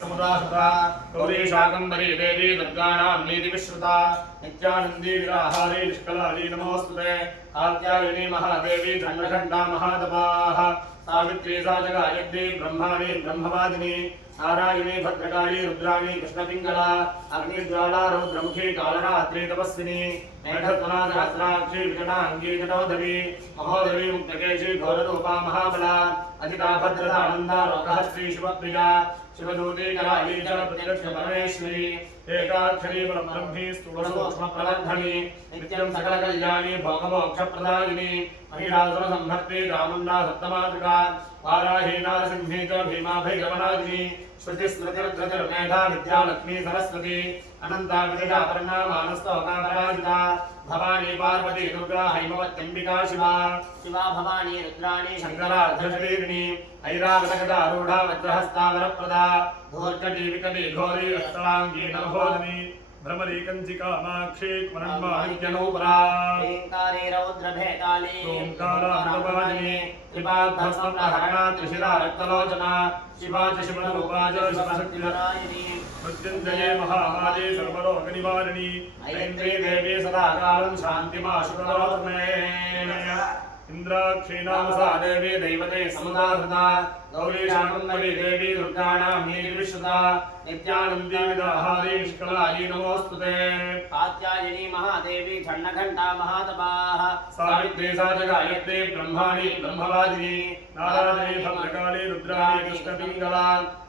समुदाहृता गौरी शाकंभरी देवी दुर्गाणां नीति विश्रुता नित्यानंदी निराहारी निष्कलाली नमोस्तुते कात्यायनी महादेवी चंद्रघंटा महातपाः सावित्री साजगायत्री ब्रह्माणी ब्रह्मवादिनी नारायणी भद्रकाली रुद्राणी कृष्णपिंगला अग्निज्वाला रौद्रमुखी कालरात्रि तपस्विनी मेघत्वना सहस्राक्षी विकटांगी जटोधरी महोदरी मुक्तकेशी घोररूपा महाबला अजिता भद्रता आनंदा लोकहस्त्री शिवप्रिया शिवदूती कराली च प्रत्यक्ष परमेश्वरी एकाक्षरी परब्रह्मी स्थूलसूक्ष्म प्रवर्धनी नित्यं सकल कल्याणी भोगमोक्षप्रदायिनी महिषासुर संहर्त्री चामुण्डा सप्तमातृका वाराही नारसिंही च भीमा भैरवनादिनी श्रुति स्मृतिर्धृतिर्मेधा विद्या लक्ष्मी सरस्वती अनंता विदिता पर्णा मानस्तोका पराजिता भवानी पार्वती दुर्गा हैमवत्यंबिका शिवा शिवा भवानी रुद्राणी शंकरार्धशरीरिणी ऐरावतगदारूढा वज्रहस्ता वरप्रदा धूर्जटी विकटी घोरी अष्टांगी नवहोदिनी भ्रमरी कंचिकामाक्षी मरण्वाहिक्यनूपरा ओंकारे रौद्रभेताली ओंकारामृतवादिनी त्रिपादभस्मप्रहरणा त्रिशिरा रक्तलोचना शिवा च शिवरूपा च शिवशक्तिधरायिनी मृत्युञ्जये महामाये सर्वरोगनिवारिणी ऐन्द्री देवी सदा कालं शान्तिमाशु करोतु मे इंद्राक्षीणामसा देवी दैवते समुदाहृता गौरी शाकंभरी देवी दुर्गाणां नीति विश्रुता नित्यानंदी निराहारी निष्कलाली नमोस्तुते कात्यायनी महादेवी चंडघंटा महातपाः सावित्री साजगायत्री ब्रह्माणी ब्रह्मवादिनी नारायणी भद्रकाली रुद्राणी कृष्णपिंगला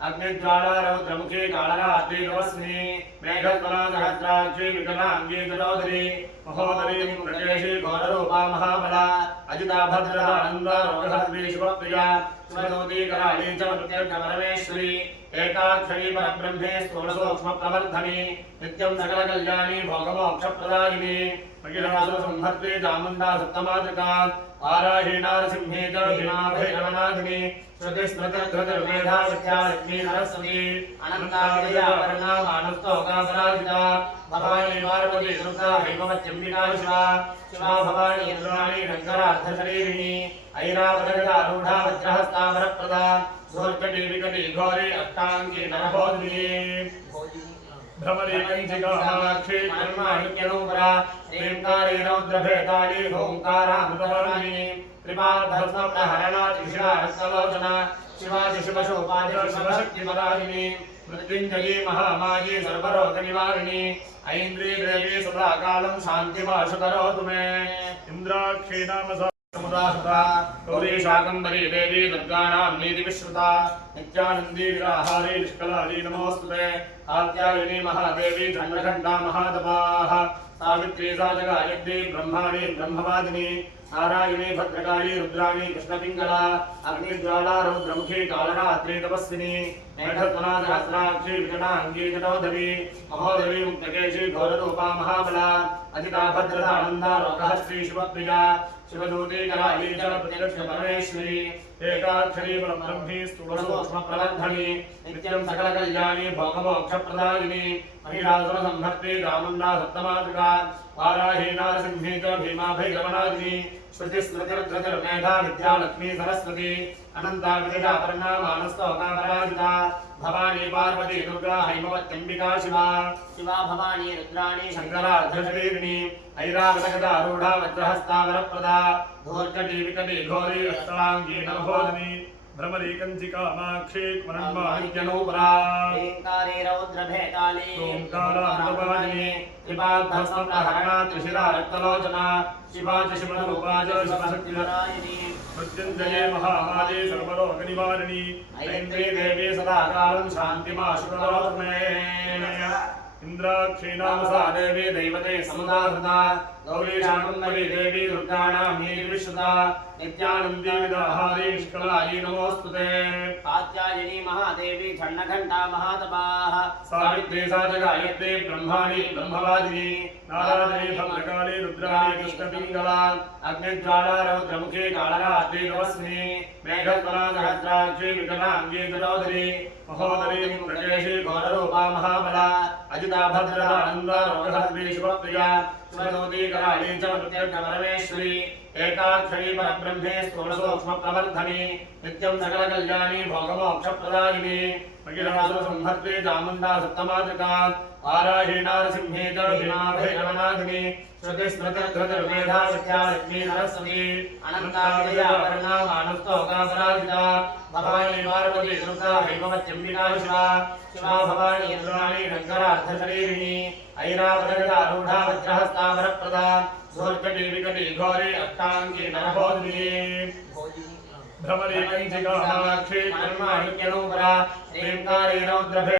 अग्निज्वाला रौद्रमुखी कालरात्रि तपस्विनी मेघत्वना सहस्राक्षी विकटांगी जटोधरी महोदरी मुक्तकेशी घोररूपा महाबला अजिता भद्रता आनंदा लोकहस्त्री शिवप्रिया शिवदूती कराली च प्रत्यक्ष परमेश्वरी एकाक्षरी परब्रह्मे स्थूलसूक्ष्म प्रवर्धनी नित्यं सकल कल्याणी भोगमोक्षप्रदायिनी महिषासुर संहर्त्री चामुण्डा सप्तमातृका वाराही नारसिंही च भीमा भैरवनादिनी श्रुति स्मृतिर्धृतिर्मेधा विद्या लक्ष्मी सरस्वती अनंता विद्या पर्णा मानस्तोका पराजिता भवानी पार्वती दुर्गा हैमवत्यंबिका शिवा शिवा भवानी रुद्राणी शंकरार्धशरीरिणी ऐरावतगदारूढा वज्रहस्ता वरप्रदा धूर्जटी विकटी घोरी अष्टांगी नवहोदिनी भ्रमरी कंचिकामाक्षी मरण्वाहिक्यनूपरा ओंकारे रौद्रभेताली ओंकारामृतवादिनी त्रिपादभस्मप्रहरणा त्रिशिरा रक्तलोचना शिवा च शिवशोभा च शिवशक्तिपरायिनी मृत्युञ्जयी महामाये सर्वरोगनिवारिणी ऐन्द्री देवी सदा कालं शान्तिमाशु करोतु मे इन्द्राक्षीणामसा समुदाहृता गौरी शाकंभरी देवी दुर्गाणां नीति विश्रुता नित्यानंदी निराहारी निष्कलाली नमोस्तुते कात्यायनी महादेवी चंद्रघंटा महातपाः सावित्री साजगायत्री ब्रह्माणी ब्रह्मवादिनी नारायणी भद्रकाली रुद्राणी कृष्णपिंगला अग्निज्वाला रौद्रमुखी कालरात्रि तपस्विनी मेघत्वना सहस्राक्षी विकटांगी जटोधरी महोदरी मुक्तकेशी घोररूपा महाबला अजिता भद्रता आनंदा लोकहस्त्री शिवप्रिया शिवदूती कराली च प्रत्यक्ष परमेश्वरी एकाक्षरी परब्रह्मी स्थूलसूक्ष्म प्रवर्धनी नित्यं सकल कल्याणी भोगमोक्षप्रदायिनी महिषासुर संहर्त्री चामुण्डा सप्तमातृका वाराही नारसिंही च भीमा भैरवनादिनी श्रुति स्मृतिर्धृतिर्मेधा विद्या लक्ष्मी सरस्वती अनंता विदिता पर्णा मानस्तोका पराजिता भवानी पार्वती दुर्गा हैमवत्यंबिका शिवा शिवा भवानी रुद्राणी शंकरार्धशरीरिणी ऐरावतगदारूढा वज्रहस्ता वरप्रदा धूर्जटी विकटी घोरी अष्टांगी नवहोदिनी भ्रमरी कंचिकामाक्षी मरण्वाहिक्यनूपरा ओंकारे रौद्रभेताली ओंकारामृतवादिनी त्रिपादभस्मप्रहरणा त्रिशिरा रक्तलोचना शिवा च शिवरूपा च शिवशक्तिधरायिनी मृत्युञ्जये महामाये सर्वरोगनिवारिणी ऐन्द्री देवी सदा कालं शान्तिमाशु करोतु मे इंद्राक्षीणामसा देवी दैवते समुदाहृता गौरी शाकंभरी देवी दुर्गाणां नीति विश्रुता नित्यानंदी निराहारी निष्कलाली नमोस्तुते कात्यायनी महादेवी चंडघंटा महातपाः सावित्री साजगायत्री ब्रह्माणी ब्रह्मवादिनी नारायणी भद्रकाली रुद्राणी कृष्णपिंगला अग्निज्वाला रौद्रमुखी कालरात्रि तपस्विनी मेघत्वना सहस्राक्षी विकटांगी जटोधरी महोदरी मुक्तकेशी घोररूपा महाबला अजिता भद्रता आनंदा लोकहस्त्री शिवप्रिया शिवदूती कराली च परमेश्वरी एकाक्षरी परब्रह्मे स्थूलसूक्ष्मप्रवर्धनी नित्यं सकलकल्याणी भोगमोक्षप्रदायिनी अखिलवासुरसंहर्त्री चामुण्डा सप्तमातृका वाराहीनारसिंहे च भीमाभैरवनादिनी श्रुतिस्मृतिर्धृतिर्मेधा विद्या लक्ष्मी सरस्वती अनन्तादिपर्णामानस्तोकापराजिता भवानी पार्वती दुर्गा हैमवत्यम्बिका शिवा शिवा भवानी इंद्राणी रङ्गरार्धशरीरिणी ऐरावतगदारूढा वज्रहस्तावरप्रदा सुहर्कटी विकटी घोरी अष्टाङ्गी नरभोधिनी भ्रमरी कञ्चिका कामाक्षी कर्माणिक्यनूपरा ह्रीङ्कारी रौद्रभे